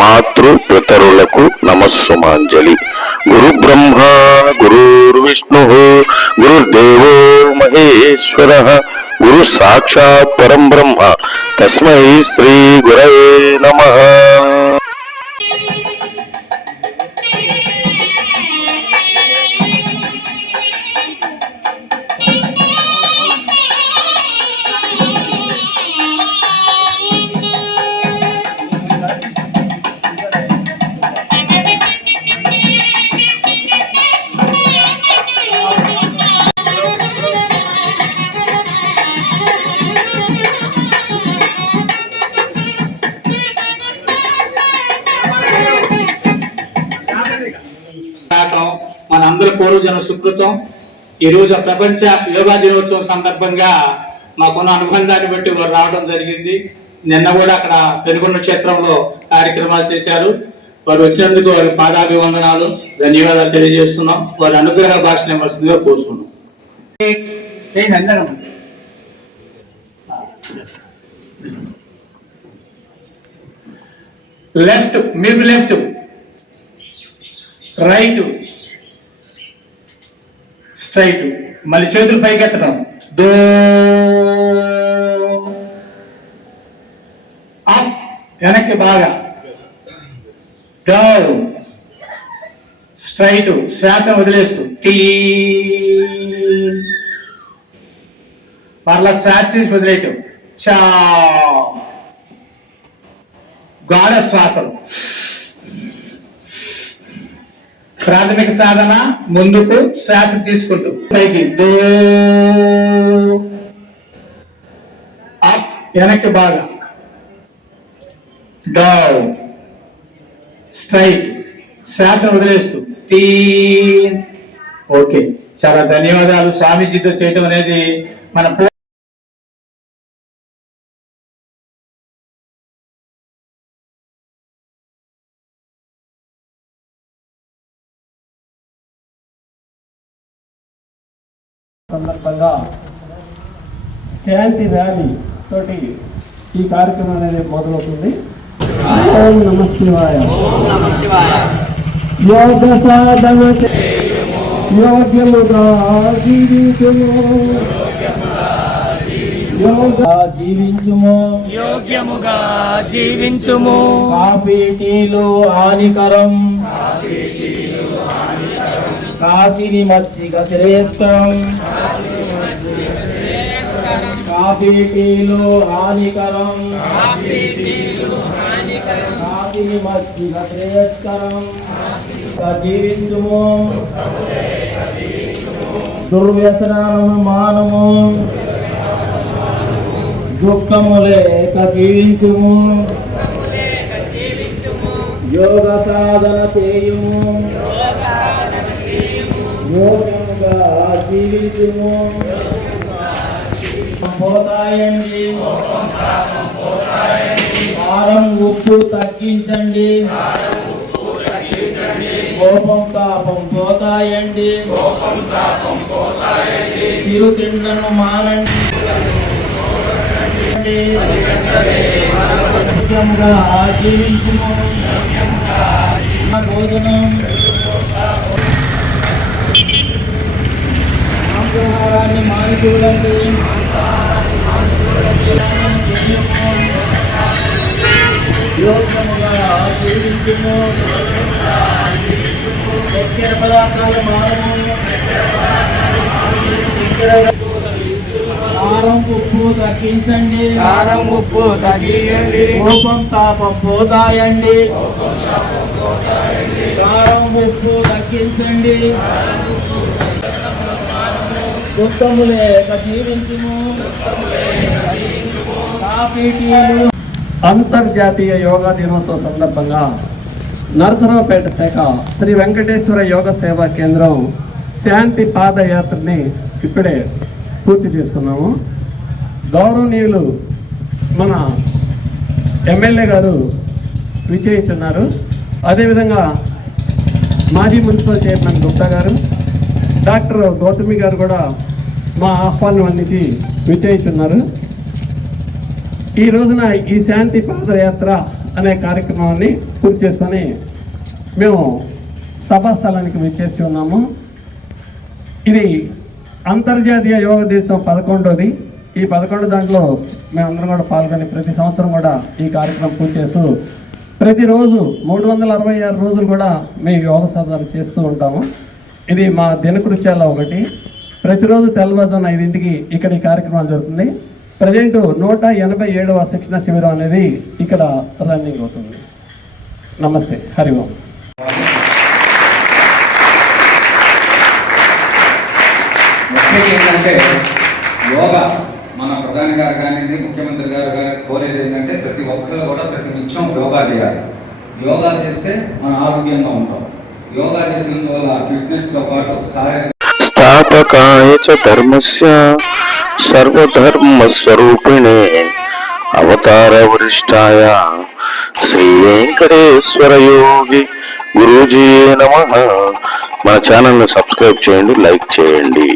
మాతృ పితరులకు నమస్సుమాంజలి. గురు బ్రహ్మ గురుర్విష్ణు గురుర్దేవో మహేశ్వర గురు సాక్షాత్ పరం బ్రహ్మ. తస్మై శ్రీ గురవే నమ. మనందరి పూర్వజన సుకృతం. ఈ రోజు ప్రపంచ యోగా దినోత్సవం సందర్భంగా మాకున్న అనుబంధాన్ని బట్టి వారు రావడం జరిగింది. నిన్న కూడా అక్కడ పెనుగొండ క్షేత్రంలో కార్యక్రమాలు చేశారు. వారు వచ్చినందుకు వారి పాదాభివందనాలు ధన్యవాదాలు తెలియజేస్తున్నాం. వారి అనుగ్రహ భాష ఇవ్వాల్సిందిగా కోరుతున్నాం left mid left right. Straight. మళ్ళీ చేతులు పైకి ఎత్తడం దో. అప్. వెనక్కి బాగా. Down straight. శ్వాస వదిలేస్తూ. టీ మరలా శ్వాస తీసి వదిలేయటం. చా. గాఢ శ్వాసం ప్రాథమిక సాధన ముందుకు శ్వాస తీసుకుంటూ. పైకి. అప్. వెనక్కి బాగా. డౌన్. స్ట్రైట్. శ్వాస వదిలేస్తూ. తీ ఓకే. చాలా ధన్యవాదాలు. స్వామీజీతో చేయటం అనేది మన సందర్భంగా శాంతి ర్యాలీ తోటి ఈ కార్యక్రమం అనేది మొదలవుతుంది. ఓం నమ శివాయ. యోగ సాధన యోగ్యముగా జీవించుము యోగ జీవించుము యోగ్యముగా జీవించుము. కాఫీ టీలు హానికరం. కాశీని మజ్జిగ శ్రేష్టం కాఫీ టీలు హానికరం కాశీని మజ్జిగ శ్రేయస్కరం జీవించుము దుర్వ్యసనాలను మానము దుఃఖము లేక జీవించుము యోగ సాధన చేయుము. యోగముగా జీవించుము. పోతాయండి కారం ఉప్పు తగ్గించండి. కోపం తాపం పోతాయండి. చిరు తిండను మానండి. నిత్యంగా జీవించుము. భోజనం మాంసాహారాన్ని మాని చూడండి. యోగముగా జీవించుము. చక్కెర పదార్థాలు కారం ఉప్పు తగ్గించండి. కారం ఉప్పు తగ్గియండి కోపం తాపం పోతాయండి. కారం ఉప్పు తగ్గించండి. జీవించుము అంతర్జాతీయ యోగా దినోత్సవ సందర్భంగా నరసరావుపేట శాఖ శ్రీ వెంకటేశ్వర యోగ సేవా కేంద్రం శాంతి పాదయాత్రని ఇప్పుడే పూర్తి చేసుకున్నాము. గౌరవనీయులు మన ఎమ్మెల్యే గారు విజయిస్తున్నారు అదేవిధంగా మాజీ మున్సిపల్ చైర్మన్ గుప్తా గారు డాక్టర్ గౌతమి గారు కూడా మా ఆహ్వానం అందించి విజయించున్నారు ఈ రోజున ఈ శాంతి పాదయాత్ర అనే కార్యక్రమాన్ని పూర్తి చేసుకొని మేము సభా స్థలానికి విచ్చేసి ఉన్నాము. ఇది అంతర్జాతీయ యోగ దినోత్సవం పదకొండోది. ఈ పదకొండు దాంట్లో మేమందరం కూడా పాల్గొని ప్రతి సంవత్సరం కూడా ఈ కార్యక్రమం పూర్తి చేస్తూ ప్రతిరోజు మూడు వందల అరవై ఆరు రోజులు కూడా మేము యోగ సాధన చేస్తూ ఉంటాము. ఇది మా దినకృత్యాల్లో ఒకటి. ప్రతిరోజు తెల్లవారుజామున ఐదింటికి ఇక్కడ ఈ కార్యక్రమం జరుగుతుంది. ప్రజెంట్ నూట ఎనభై ఏడవ శిక్షణ శిబిరం అనేది ఇక్కడ రన్నింగ్ అవుతుంది. నమస్తే హరి ఓం. ముఖ్యంగా ఏంటంటే యోగా మన ప్రధాని గారు కానివ్వండి ముఖ్యమంత్రి గారు కానీ కోరేది ఏంటంటే ప్రతి ఒక్కరు కూడా ప్రతి నిత్యం యోగా చేయాలి. యోగా చేస్తే మన ఆరోగ్యంగా ఉంటాం. యోగా చేసినందువల్ల ఫిట్నెస్తో పాటు శారీరక స్థాపకాయ చ ధర్మస్య సర్వధర్మస్వరూపిణే. అవతార వరిష్టాయ శ్రీ వెంకటేశ్వర యోగి గురూజీ నమ. మన ఛానల్ని సబ్స్క్రైబ్ చేయండి లైక్ చేయండి.